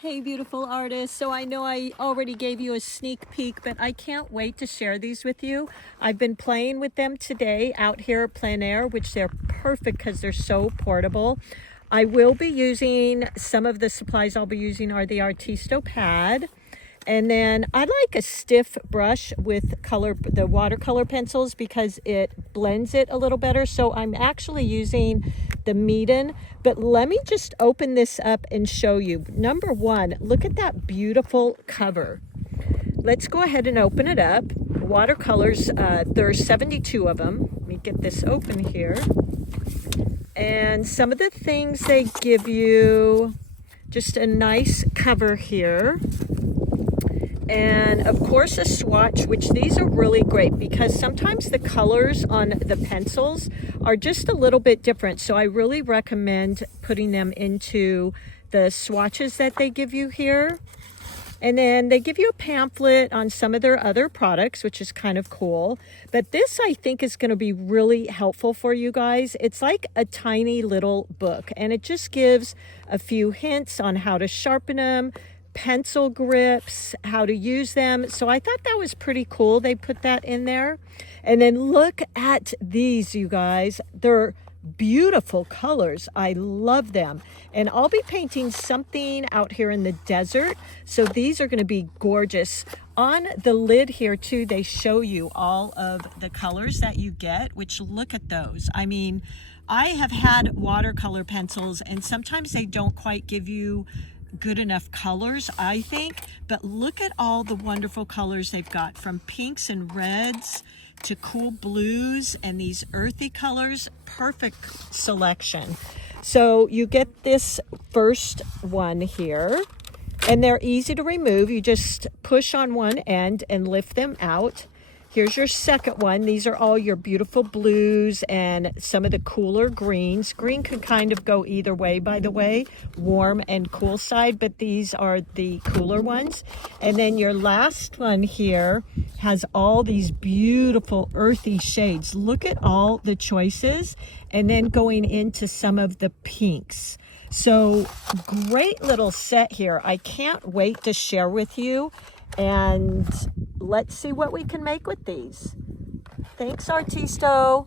Hey, beautiful artists. So I know I already gave you a sneak peek, but I can't wait to share these with you. I've been playing with them today out here at plein air, which they're perfect because they're so portable. I will be using, some of the supplies I'll be using are the Artisto pad. And then I like a stiff brush with the watercolor pencils because it blends it a little better. So I'm actually using the Meeden, but let me just open this up and show you. Number one, look at that beautiful cover. Let's go ahead and open it up. Watercolors, there's 72 of them. Let me get this open here. And some of the things they give you, just a nice cover here. And of course a swatch, which these are really great because sometimes the colors on the pencils are just a little bit different. So I really recommend putting them into the swatches that they give you here. And then they give you a pamphlet on some of their other products, which is kind of cool. But this I think is going to be really helpful for you guys. It's like a tiny little book and it just gives a few hints on how to sharpen them, pencil grips, how to use them. So I thought that was pretty cool. They put that in there. And then look at these, you guys. They're beautiful colors. I love them. And I'll be painting something out here in the desert. So these are going to be gorgeous. On the lid here too, they show you all of the colors that you get, which look at those. I mean, I have had watercolor pencils and sometimes they don't quite give you good enough colors, I think, but look at all the wonderful colors they've got, from pinks and reds to cool blues and these earthy colors. Perfect selection. So you get this first one here and they're easy to remove. You just push on one end and lift them out. Here's your second one. These are all your beautiful blues and some of the cooler greens. Green can kind of go either way, by the way, warm and cool side, but these are the cooler ones. And then your last one here has all these beautiful earthy shades. Look at all the choices, and then going into some of the pinks. So great little set here. I can't wait to share with you. And let's see what we can make with these. Thanks, Artisto.